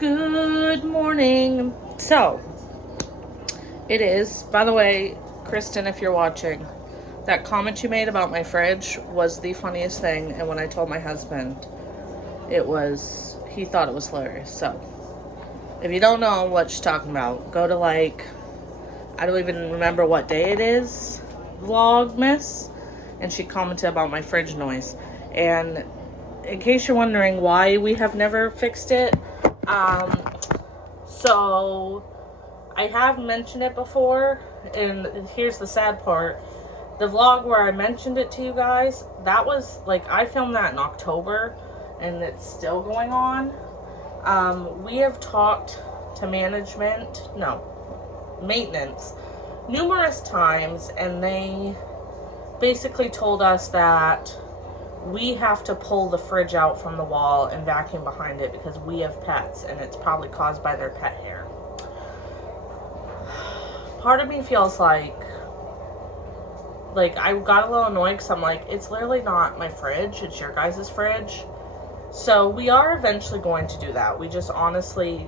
Good morning. So, it is, by the way, Kristen, if you're watching, that comment you made about my fridge was the funniest thing. And when I told my husband, he thought it was hilarious. So, if you don't know what she's talking about, go to I don't even remember what day it is, Vlogmas, and she commented about my fridge noise. And in case you're wondering why we have never fixed it, so I have mentioned it before, and here's the sad part. The vlog where I mentioned it to you guys, that was, I filmed that in October, and it's still going on. We have talked to maintenance, numerous times, and they basically told us that we have to pull the fridge out from the wall and vacuum behind it because we have pets, and it's probably caused by their pet hair. Part of me feels like I got a little annoyed because I'm like, it's literally not my fridge, it's your guys' fridge. So we are eventually going to do that. We just honestly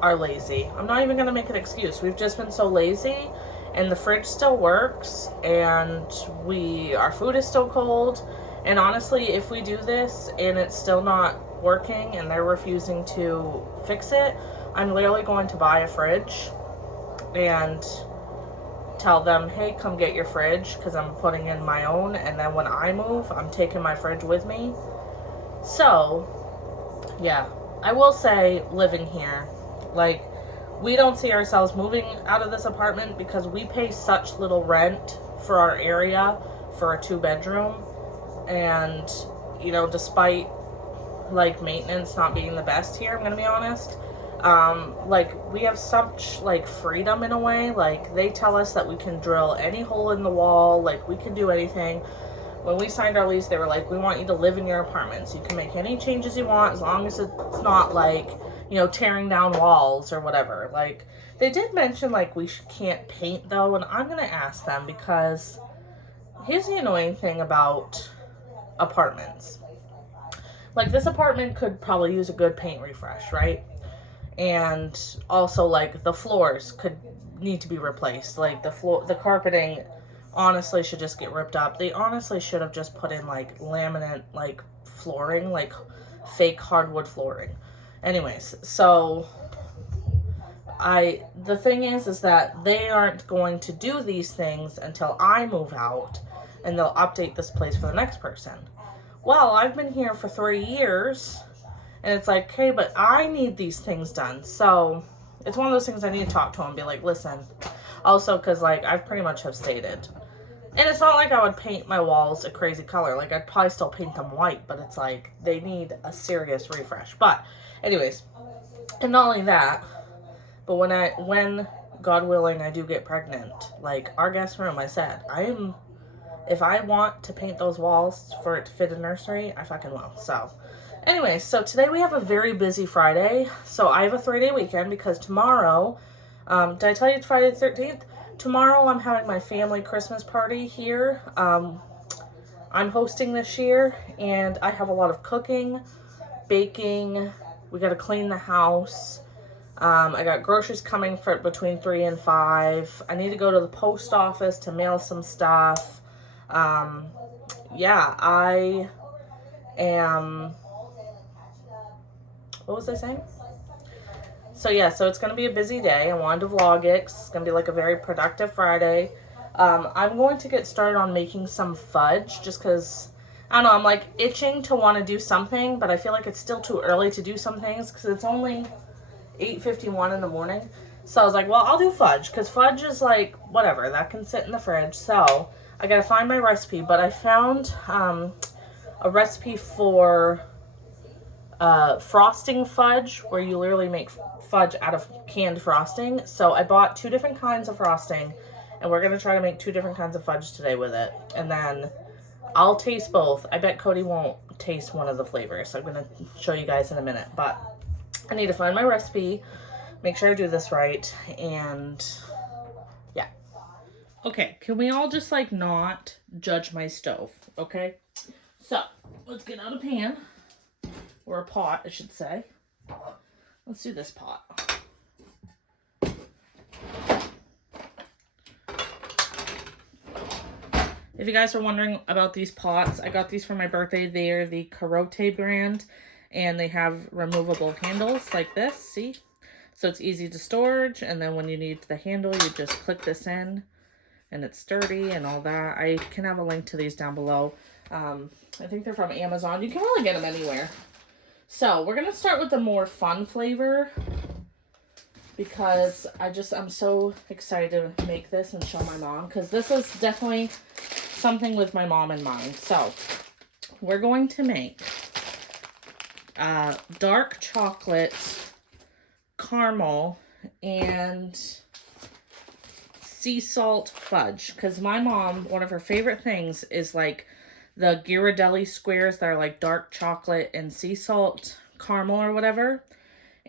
are lazy. I'm not even going to make an excuse. We've just been so lazy, and the fridge still works, and our food is still cold. And honestly, if we do this and it's still not working and they're refusing to fix it, I'm literally going to buy a fridge and tell them, hey, come get your fridge, because I'm putting in my own, and then when I move, I'm taking my fridge with me. So, yeah, I will say, living here, we don't see ourselves moving out of this apartment because we pay such little rent for our area for a 2-bedroom. And, despite, maintenance not being the best here, I'm going to be honest, we have such, freedom in a way. They tell us that we can drill any hole in the wall, we can do anything. When we signed our lease, they were like, we want you to live in your apartment, so you can make any changes you want, as long as it's not, tearing down walls or whatever. They did mention, we can't paint, though, and I'm going to ask them, because here's the annoying thing about apartments. This apartment could probably use a good paint refresh, right? And also, the floors could need to be replaced. The carpeting honestly should just get ripped up. They honestly should have just put in, laminate, flooring, fake hardwood flooring. Anyways, so the thing is that they aren't going to do these things until I move out, and they'll update this place for the next person. Well, I've been here for 3 years, and it's like, okay, but I need these things done. So it's one of those things I need to talk to them and be like, listen. Also, because, I pretty much have stated. And it's not like I would paint my walls a crazy color. I'd probably still paint them white, but it's they need a serious refresh. But anyways, and not only that, but when God willing, I do get pregnant, our guest room, I said, if I want to paint those walls for it to fit a nursery, I fucking will. So, anyway, so today we have a very busy Friday. So I have a 3-day weekend because tomorrow, did I tell you it's Friday the 13th? Tomorrow I'm having my family Christmas party here. I'm hosting this year, and I have a lot of cooking, baking. We got to clean the house. I got groceries coming for between 3 and 5. I need to go to the post office to mail some stuff. Yeah, I am, what was I saying? So yeah, so it's going to be a busy day. I wanted to vlog it. It's going to be a very productive Friday. I'm going to get started on making some fudge just because, I don't know, I'm itching to want to do something, but I feel like it's still too early to do some things because it's only 8:51 in the morning. So I was like, well, I'll do fudge because fudge is whatever, that can sit in the fridge. So I gotta find my recipe, but I found a recipe for frosting fudge, where you literally make fudge out of canned frosting. So I bought 2 different kinds of frosting, and we're gonna try to make 2 different kinds of fudge today with it. And then I'll taste both. I bet Cody won't taste one of the flavors, so I'm gonna show you guys in a minute. But I need to find my recipe, make sure I do this right, and yeah. Okay, can we all just not judge my stove, okay? So, let's get out a pan, or a pot, I should say. Let's do this pot. If you guys are wondering about these pots, I got these for my birthday. They're the Carote brand, and they have removable handles like this, see? So it's easy to storage, and then when you need the handle, you just click this in, and it's sturdy and all that. I can have a link to these down below. I think they're from Amazon. You can really get them anywhere. So we're going to start with the more fun flavor because I'm so excited to make this and show my mom, because this is definitely something with my mom in mind. So we're going to make dark chocolate, caramel, and sea salt fudge, because my mom, one of her favorite things is like the Ghirardelli squares that are like dark chocolate and sea salt caramel or whatever.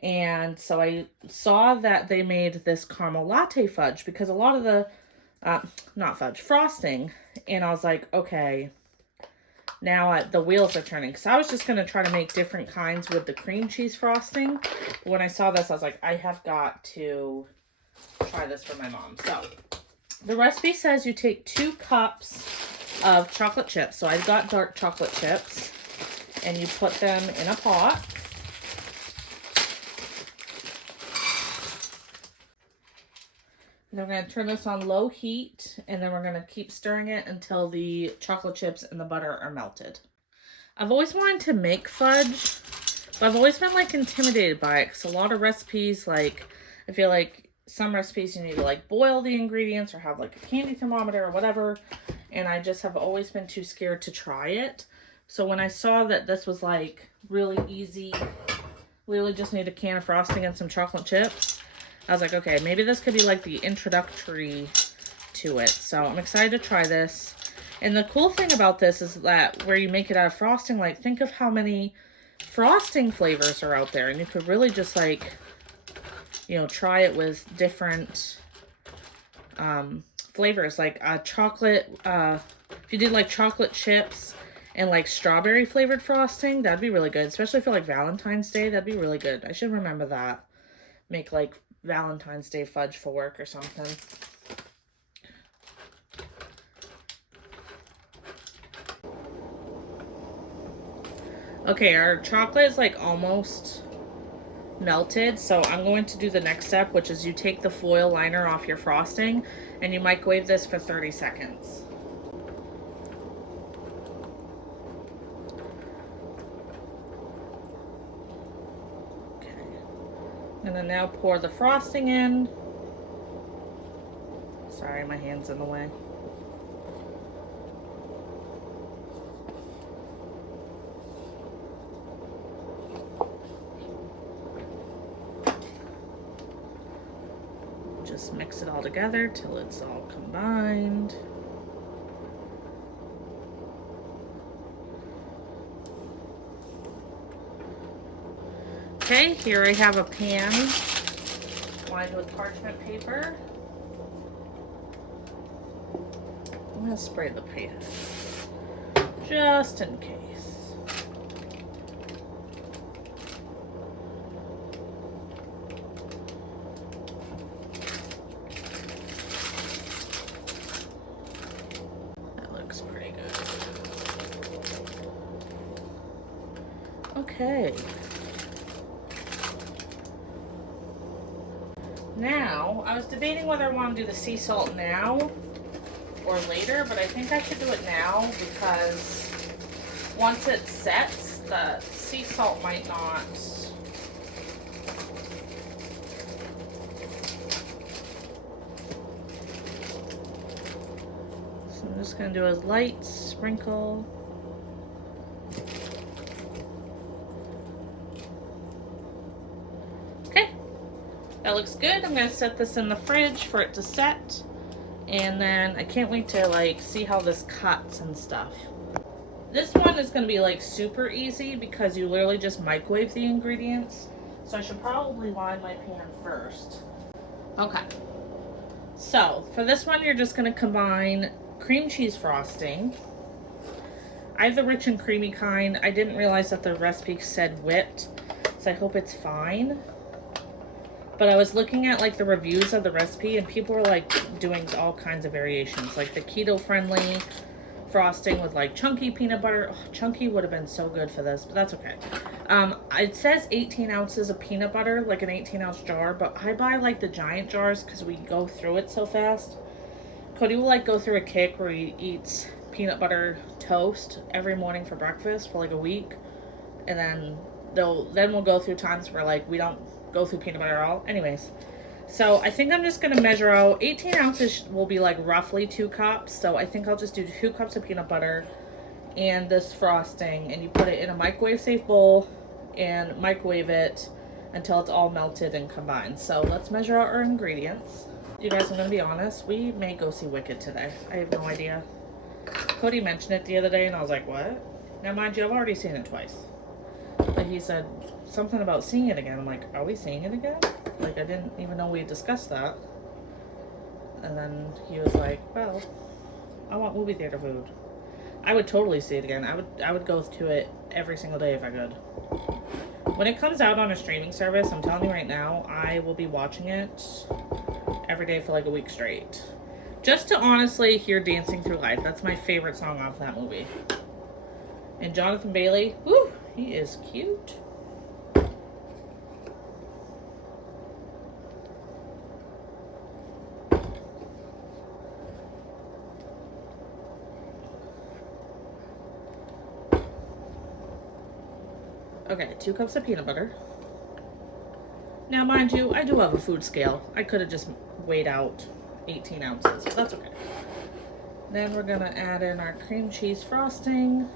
And so I saw that they made this caramel latte fudge, because a lot of the not fudge, frosting, and I was like, okay, now the wheels are turning, because I was just going to try to make different kinds with the cream cheese frosting. But when I saw this, I was like, I have got to try this for my mom. So the recipe says you take 2 cups of chocolate chips. So I've got dark chocolate chips, and you put them in a pot. And then we're going to turn this on low heat, and then we're going to keep stirring it until the chocolate chips and the butter are melted. I've always wanted to make fudge, but I've always been like intimidated by it, because a lot of recipes, like, I feel like some recipes you need to like boil the ingredients or have like a candy thermometer or whatever, and I just have always been too scared to try it. So when I saw that this was like really easy, literally just need a can of frosting and some chocolate chips, I was like, okay, maybe this could be like the introductory to it. So I'm excited to try this. And the cool thing about this is that where you make it out of frosting, like, think of how many frosting flavors are out there. And you could really just like, you know, try it with different flavors. Like chocolate, if you did like chocolate chips and like strawberry flavored frosting, that'd be really good. Especially for like Valentine's Day, that'd be really good. I should remember that. Make like Valentine's Day fudge for work or something. Okay, our chocolate is like almost melted, so I'm going to do the next step, which is you take the foil liner off your frosting and you microwave this for 30 seconds. And then now pour the frosting in. Sorry, my hand's in the way. Just mix it all together till it's all combined. Okay, here I have a pan lined with parchment paper. I'm going to spray the pan just in case. That looks pretty good. Okay. Now, I was debating whether I want to do the sea salt now or later, but I think I should do it now because once it sets, the sea salt might not. So I'm just going to do a light sprinkle. That looks good. I'm going to set this in the fridge for it to set. And then I can't wait to like see how this cuts and stuff. This one is going to be like super easy because you literally just microwave the ingredients. So I should probably line my pan first. Okay. So for this one, you're just going to combine cream cheese frosting. I have the rich and creamy kind. I didn't realize that the recipe said whipped, so I hope it's fine. But I was looking at like the reviews of the recipe, and people were like doing all kinds of variations, like the keto friendly frosting with like chunky peanut butter. Oh, chunky would have been so good for this, but that's okay. It says 18 ounces of peanut butter, like an 18-ounce jar, but I buy like the giant jars because we go through it so fast. Cody will like go through a kick where he eats peanut butter toast every morning for breakfast for like a week, and then we'll go through times where like we don't go through peanut butter at all. Anyways, so I think I'm just gonna measure out 18 ounces will be like roughly 2 cups. So I think I'll just do 2 cups of peanut butter and this frosting, and you put it in a microwave safe bowl and microwave it until it's all melted and combined. So let's measure out our ingredients. You guys, I'm gonna be honest, we may go see Wicked today. I have no idea. Cody mentioned it the other day and I was like, what? Now mind you, I've already seen it twice. But he said something about seeing it again. I'm like, are we seeing it again? Like, I didn't even know we discussed that. And then he was like, well, I want movie theater food. I would totally see it again. I would go to it every single day if I could. When it comes out on a streaming service, I'm telling you right now, I will be watching it every day for like a week straight. Just to honestly hear Dancing Through Life. That's my favorite song off that movie. And Jonathan Bailey, whew, he is cute. Okay, 2 cups of peanut butter. Now, mind you, I do have a food scale. I could have just weighed out 18 ounces, but that's okay. Then we're gonna add in our cream cheese frosting.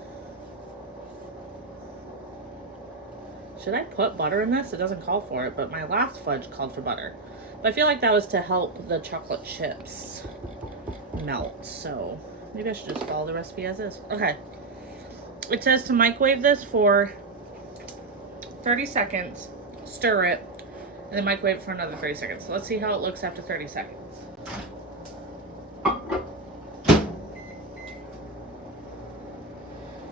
Should I put butter in this? It doesn't call for it, but my last fudge called for butter. But I feel like that was to help the chocolate chips melt, so maybe I should just follow the recipe as is. Okay. It says to microwave this for 30 seconds, stir it, and then microwave it for another 30 seconds. So let's see how it looks after 30 seconds.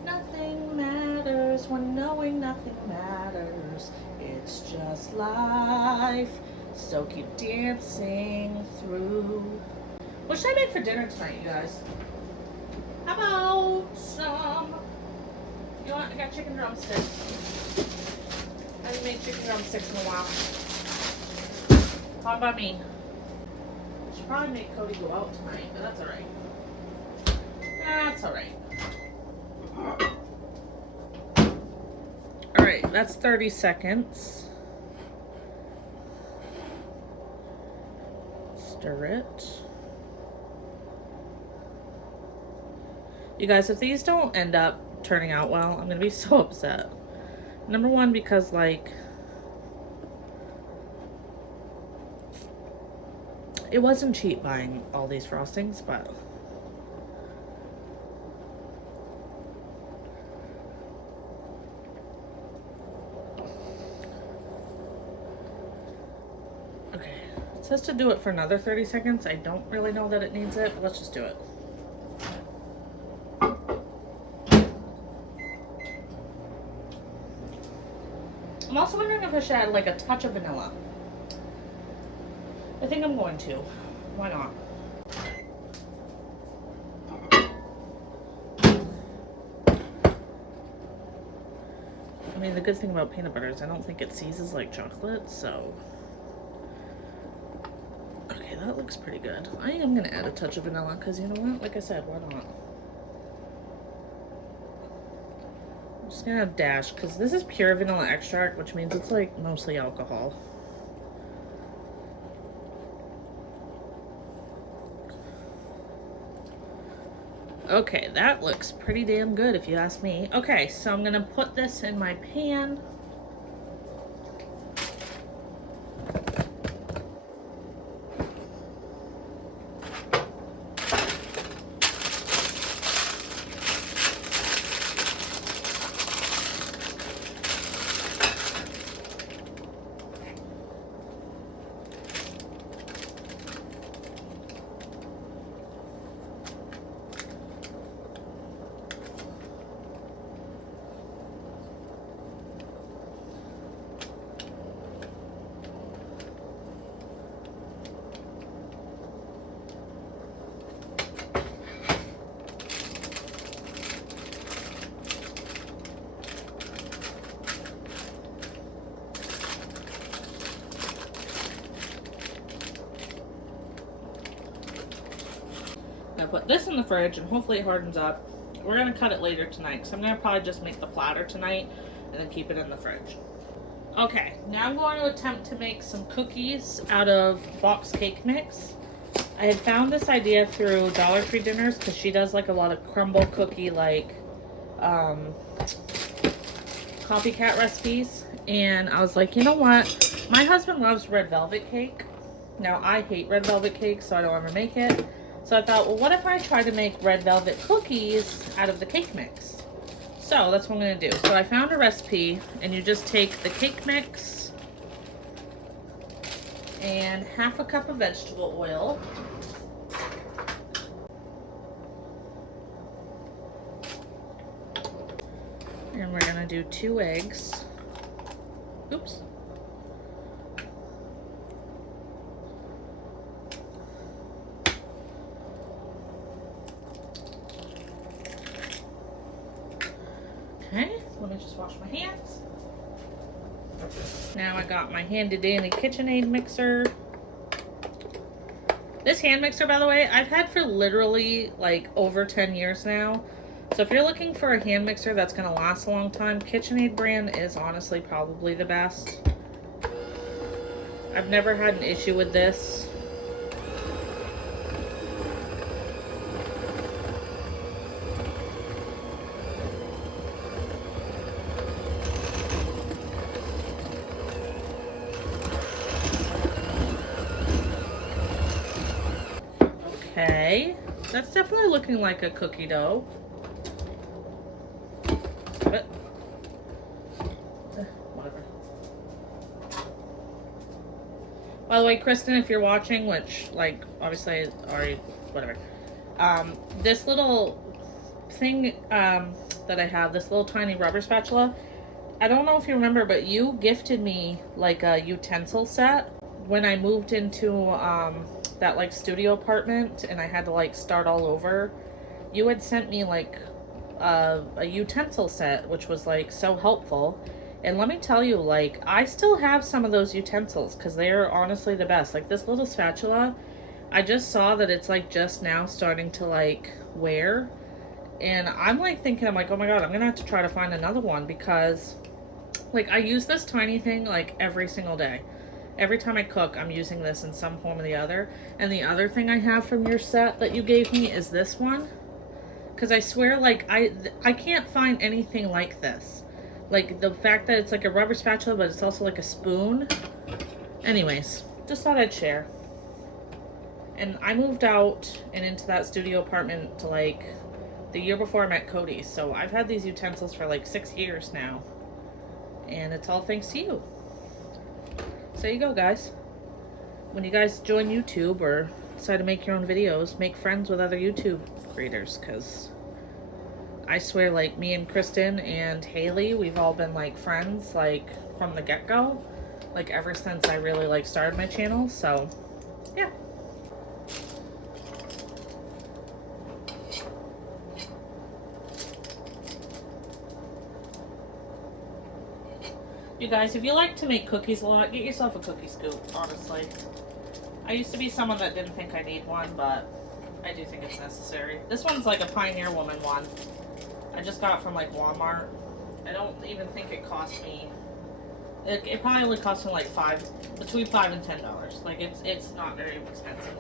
Nothing matters when knowing nothing matters. It's just life, so keep dancing through. What should I make for dinner tonight, you guys? How about some, you know what, I got chicken drumsticks. I haven't made chicken drumsticks in a while. How about me? I should probably make Cody go out tonight, but that's alright. That's alright. Alright, that's 30 seconds. Stir it. You guys, if these don't end up turning out well, I'm gonna be so upset. Number one, because like it wasn't cheap buying all these frostings, but okay, it says to do it for another 30 seconds. I don't really know that it needs it, but let's just do it. I'm also wondering if I should add like a touch of vanilla. I think I'm going to. Why not? I mean, the good thing about peanut butter is I don't think it seizes like chocolate, so. Okay, that looks pretty good. I am going to add a touch of vanilla because you know what? Like I said, why not? I'm just going to have dash because this is pure vanilla extract, which means it's like mostly alcohol. Okay, that looks pretty damn good if you ask me. Okay, so I'm gonna put this in my pan. put this in the fridge and hopefully it hardens up. We're gonna cut it later tonight because I'm gonna probably just make the platter tonight and then keep it in the fridge. Okay, now I'm going to attempt to make some cookies out of box cake mix. I had found this idea through Dollar Tree dinners because she does like a lot of crumble cookie like copycat recipes, and I was like, you know what? My husband loves red velvet cake. Now I hate red velvet cake, so I don't ever make it. So I thought, well, what if I try to make red velvet cookies out of the cake mix? So that's what I'm gonna do. So I found a recipe, and you just take the cake mix and half a cup of vegetable oil. And we're gonna do 2 eggs. Oops. Okay, let me just wash my hands. Now I got my handy dandy KitchenAid mixer. This hand mixer, by the way, I've had for literally like over 10 years now. So if you're looking for a hand mixer that's going to last a long time, KitchenAid brand is honestly probably the best. I've never had an issue with this. Okay, that's definitely looking like a cookie dough. But whatever. By the way, Kristen, if you're watching, which like obviously already whatever. This little thing that I have, this little tiny rubber spatula, I don't know if you remember, but you gifted me like a utensil set when I moved into that like studio apartment and I had to like start all over. You had sent me like a utensil set, which was like so helpful. And let me tell you, like, I still have some of those utensils because they are honestly the best. Like this little spatula, I just saw that it's like just now starting to like wear, and I'm like thinking, I'm like, oh my god, I'm gonna have to try to find another one because like I use this tiny thing like every single day. Every time I cook, I'm using this in some form or the other. And the other thing I have from your set that you gave me is this one. Because I swear, like, I can't find anything like this. Like, the fact that it's like a rubber spatula, but it's also like a spoon. Anyways, just thought I'd share. And I moved out and into that studio apartment to, like, the year before I met Cody. So I've had these utensils for, like, 6 years now. And it's all thanks to you. So there you go, guys. When you guys join YouTube or decide to make your own videos, make friends with other YouTube creators, because I swear, like, me and Kristen and Haley, we've all been like friends like from the get-go, like ever since I really like started my channel. So yeah. You guys, if you like to make cookies a lot, get yourself a cookie scoop, honestly. I used to be someone that didn't think I need one, but I do think it's necessary. This one's like a Pioneer Woman one. I just got it from like Walmart. I don't even think it cost me, it probably only cost me like between $5 and $10. Like it's not very expensive.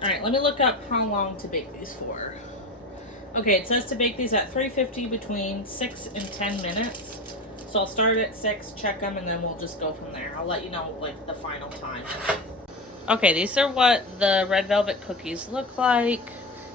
Alright, let me look up how long to bake these for. Okay, it says to bake these at 350 between 6 and 10 minutes. So I'll start at 6, check them, and then we'll just go from there. I'll let you know like the final time. Okay, these are what the red velvet cookies look like.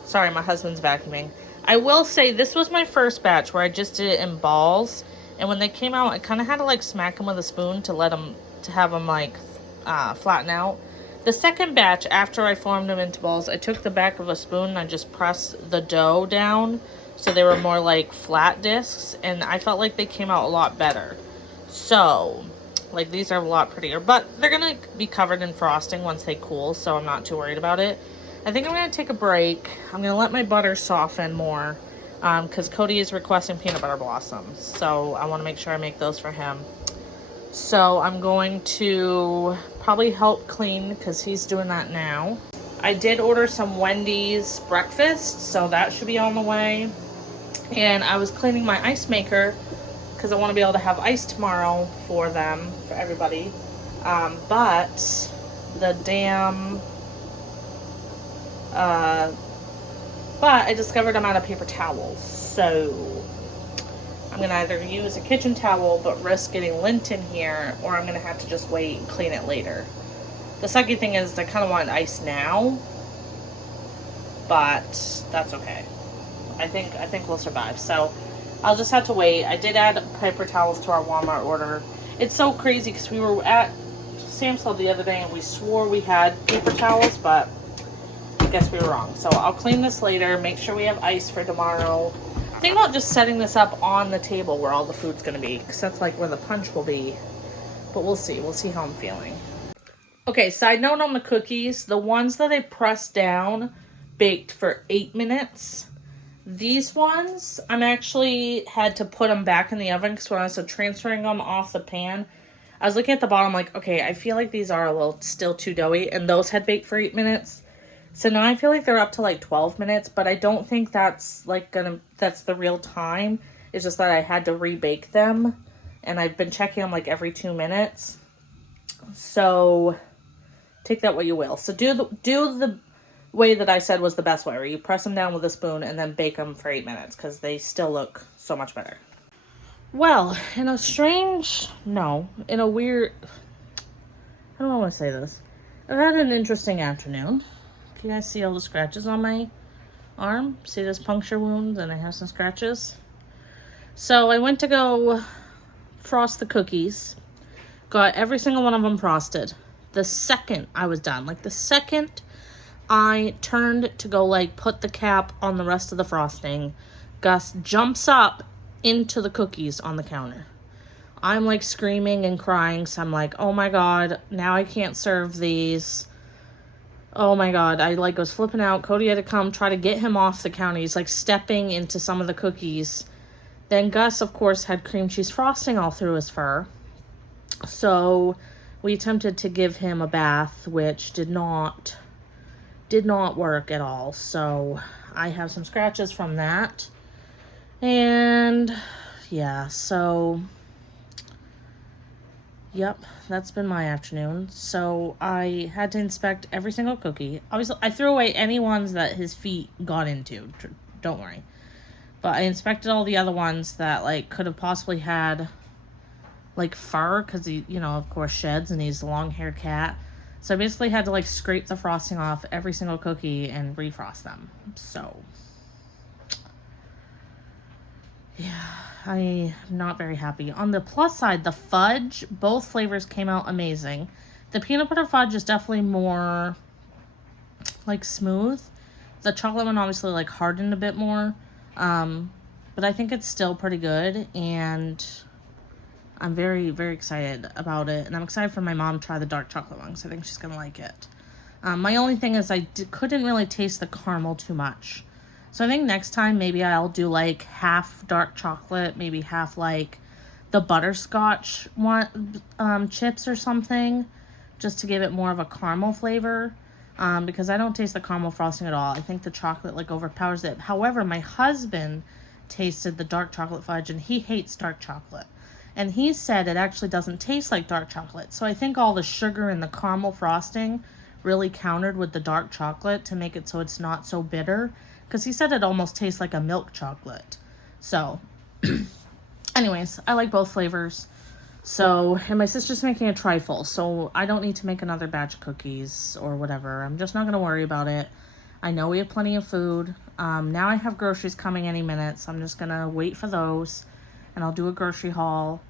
Sorry, my husband's vacuuming. I will say this was my first batch where I just did it in balls. And when they came out, I kind of had to like smack them with a spoon to have them like flatten out. The second batch, after I formed them into balls, I took the back of a spoon and I just pressed the dough down so they were more like flat discs, and I felt like they came out a lot better. So, like, these are a lot prettier, but they're gonna be covered in frosting once they cool, so I'm not too worried about it. I think I'm gonna take a break. I'm gonna let my butter soften more, because Cody is requesting peanut butter blossoms, so I want to make sure I make those for him. So I'm going to probably help clean because he's doing that now. I did order some Wendy's breakfast, so that should be on the way. And I was cleaning my ice maker because I want to be able to have ice tomorrow for them, for everybody. But the damn... but I discovered I'm out of paper towels, so I'm going to either use a kitchen towel but risk getting lint in here, or I'm going to have to just wait and clean it later. The sucky thing is I kind of want ice now, but that's okay. I think we'll survive. So I'll just have to wait. I did add paper towels to our Walmart order. It's so crazy because we were at Sam's Club the other day and we swore we had paper towels, but I guess we were wrong. So I'll clean this later, make sure we have ice for tomorrow. Think about just setting this up on the table where all the food's going to be, because that's like where the punch will be. But we'll see. We'll see how I'm feeling. Okay, side note on the cookies. The ones that I pressed down baked for 8 minutes. These ones, I'm actually had to put them back in the oven because when I was transferring them off the pan, I was looking at the bottom like, okay, I feel like these are a little still too doughy, and those had baked for 8 minutes. So now I feel like they're up to like 12 minutes, but I don't think that's like that's the real time. It's just that I had to rebake them, and I've been checking them like every 2 minutes. So take that what you will. So do the way that I said was the best way, where you press them down with a spoon and then bake them for 8 minutes, because they still look so much better. Well, in a weird, I don't want to say this. I've had an interesting afternoon. Can you guys see all the scratches on my arm? See this puncture wound? And I have some scratches. So I went to go frost the cookies. Got every single one of them frosted. The second I was done, like the second I turned to go like put the cap on the rest of the frosting, Gus jumps up into the cookies on the counter. I'm like screaming and crying, so I'm like, oh my god, now I can't serve these. Oh my god, I like was flipping out. Cody had to come try to get him off the counter. He's like stepping into some of the cookies. Then Gus, of course, had cream cheese frosting all through his fur. So we attempted to give him a bath, which did not work at all. So I have some scratches from that. And yeah, so yep, that's been my afternoon. So I had to inspect every single cookie. Obviously, I threw away any ones that his feet got into. Don't worry. But I inspected all the other ones that like could have possibly had like fur, because he, of course, sheds and he's a long-haired cat. So I basically had to like scrape the frosting off every single cookie and refrost them. So yeah, I'm not very happy. On the plus side, the fudge, both flavors came out amazing. The peanut butter fudge is definitely more like smooth. The chocolate one obviously like hardened a bit more. But I think it's still pretty good, and I'm very, very excited about it. And I'm excited for my mom to try the dark chocolate one, because I think she's going to like it. My only thing is I couldn't really taste the caramel too much. So I think next time maybe I'll do like half dark chocolate, maybe half like the butterscotch one, chips or something, just to give it more of a caramel flavor. Because I don't taste the caramel frosting at all. I think the chocolate like overpowers it. However, my husband tasted the dark chocolate fudge, and he hates dark chocolate. And he said it actually doesn't taste like dark chocolate. So I think all the sugar and the caramel frosting really countered with the dark chocolate to make it so it's not so bitter. Because he said it almost tastes like a milk chocolate. So, anyways, I like both flavors. So, and my sister's making a trifle. So I don't need to make another batch of cookies or whatever. I'm just not going to worry about it. I know we have plenty of food. Now I have groceries coming any minute. So I'm just going to wait for those. And I'll do a grocery haul.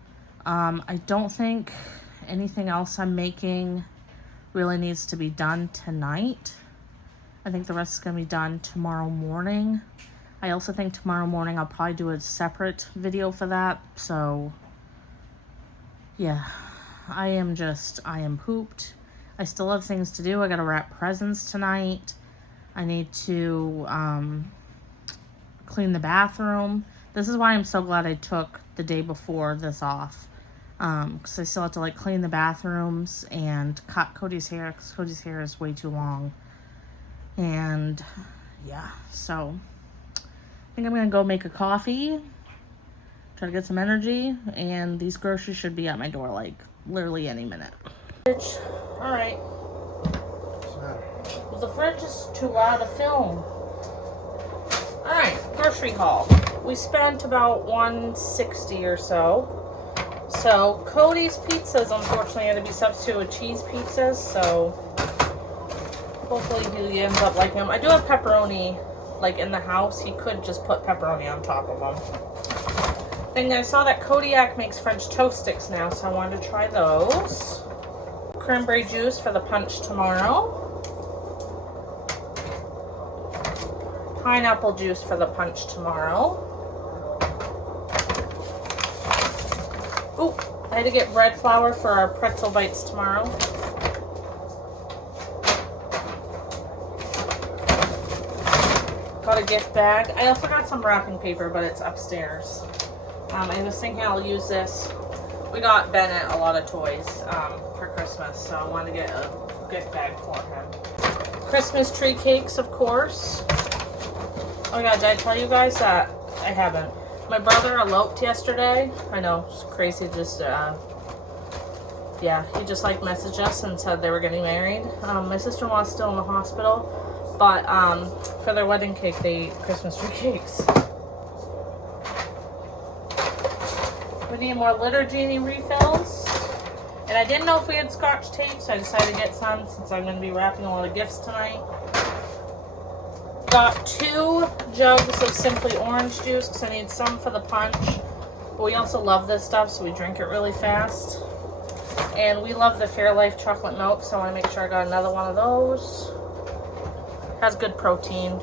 I don't think anything else I'm making really needs to be done tonight. I think the rest is going to be done tomorrow morning. I also think tomorrow morning I'll probably do a separate video for that. So, yeah, I am pooped. I still have things to do. I got to wrap presents tonight. I need to clean the bathroom. This is why I'm so glad I took the day before this off. Because I still have to like clean the bathrooms and cut Cody's hair, because Cody's hair is way too long. And yeah, so I think I'm gonna go make a coffee, try to get some energy, and these groceries should be at my door like literally any minute. All right. Well, the fridge is too loud to film. All right, grocery haul. We spent about $160 or so. So Cody's pizzas, unfortunately, had to be substituted with cheese pizzas. So hopefully he ends up liking them. I do have pepperoni, like in the house. He could just put pepperoni on top of them. Then I saw that Kodiak makes French toast sticks now, so I wanted to try those. Cranberry juice for the punch tomorrow. Pineapple juice for the punch tomorrow. Ooh, I had to get bread flour for our pretzel bites tomorrow. Got a gift bag. I also got some wrapping paper, but it's upstairs. I was thinking I'll use this. We got Bennett a lot of toys for Christmas, so I wanted to get a gift bag for him. Christmas tree cakes, of course. Oh my god, did I tell you guys that? I haven't. My brother eloped yesterday. I know, it's crazy. Just, yeah, he just like messaged us and said they were getting married. My sister-in-law is still in the hospital, but for their wedding cake, they ate Christmas tree cakes. We need more Litter Genie refills. And I didn't know if we had Scotch tape, so I decided to get some since I'm going to be wrapping a lot of gifts tonight. Got 2 jugs of Simply Orange juice because I need some for the punch. But we also love this stuff, so we drink it really fast. And we love the Fairlife chocolate milk, so I want to make sure I got another one of those. Has good protein.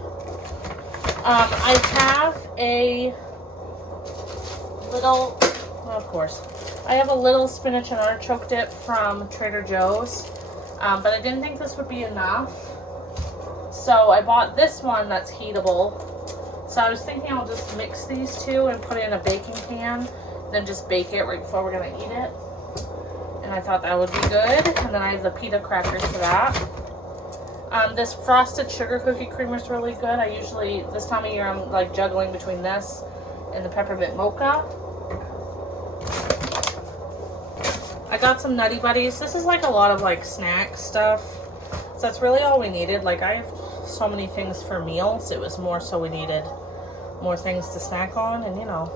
I have a little, well, of course, I have a little spinach and artichoke dip from Trader Joe's. But I didn't think this would be enough. So I bought this one that's heatable. So I was thinking I'll just mix these two and put it in a baking pan, then just bake it right before we're gonna eat it. And I thought that would be good. And then I have the pita crackers for that. This frosted sugar cookie creamer is really good. I usually, this time of year, I'm like juggling between this and the peppermint mocha. I got some Nutty Buddies. This is like a lot of like snack stuff. So that's really all we needed. Like I have so many things for meals. It was more so we needed more things to snack on, and you know,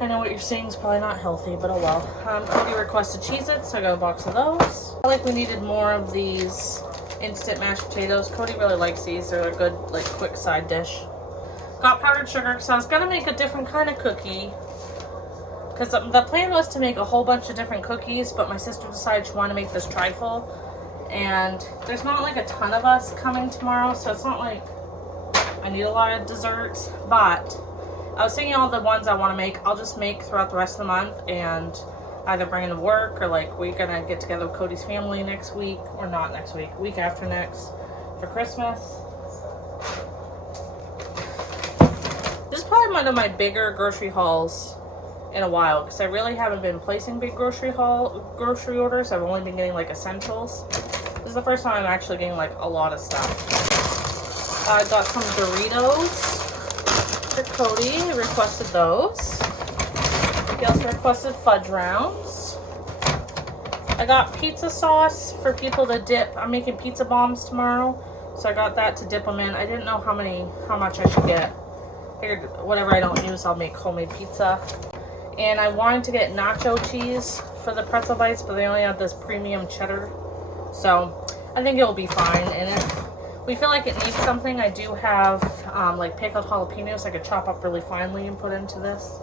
I know what you're seeing is probably not healthy, but oh well. Cody requested Cheez-Its, so I got a box of those. I feel like we needed more of these instant mashed potatoes. Cody really likes these. They're a good like quick side dish. Got powdered sugar because I was gonna make a different kind of cookie. Because the plan was to make a whole bunch of different cookies, but my sister decided she wanted to make this trifle. And there's not like a ton of us coming tomorrow, so it's not like I need a lot of desserts. But I was thinking all the ones I want to make, I'll just make throughout the rest of the month and either bring them to work or like we're going to get together with Cody's family next week, or not next week, week after next for Christmas. This is probably one of my bigger grocery hauls in a while because I really haven't been placing big grocery orders. I've only been getting like essentials. This is the first time I'm actually getting like a lot of stuff. I got some Doritos for Cody. He requested those. He also requested fudge rounds. I got pizza sauce for people to dip. I'm making pizza bombs tomorrow, so I got that to dip them in. I didn't know how much I should get. Figured whatever I don't use, I'll make homemade pizza. And I wanted to get nacho cheese for the pretzel bites, but they only have this premium cheddar. So I think it will be fine. And if we feel like it needs something, I do have like pickled jalapenos I could chop up really finely and put into this.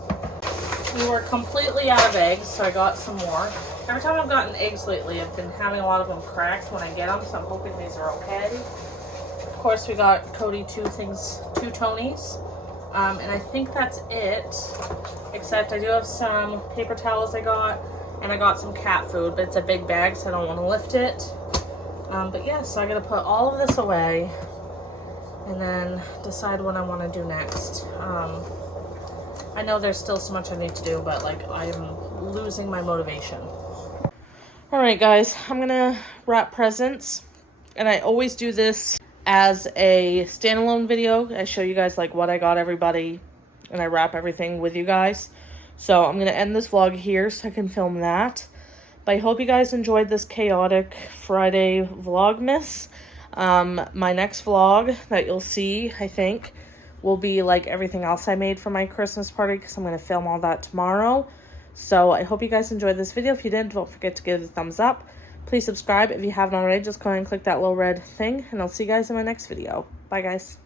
We were completely out of eggs, so I got some more. Every time I've gotten eggs lately, I've been having a lot of them cracked when I get them, so I'm hoping these are okay. Of course, we got Cody two Tonys. And I think that's it, except I do have some paper towels I got, and I got some cat food, but it's a big bag, so I don't want to lift it. But yeah, so I gotta put all of this away and then decide what I want to do next. I know there's still so much I need to do, but like I'm losing my motivation. All right, guys, I'm gonna wrap presents And I always do this as a standalone video. I show you guys like what I got everybody and I wrap everything with you guys. So I'm going to end this vlog here so I can film that. But I hope you guys enjoyed this chaotic Friday Vlogmas. My next vlog that you'll see, I think, will be like everything else I made for my Christmas party because I'm going to film all that tomorrow. So I hope you guys enjoyed this video. If you did, don't forget to give it a thumbs up. Please subscribe. If you haven't already, just go ahead and click that little red thing. And I'll see you guys in my next video. Bye, guys.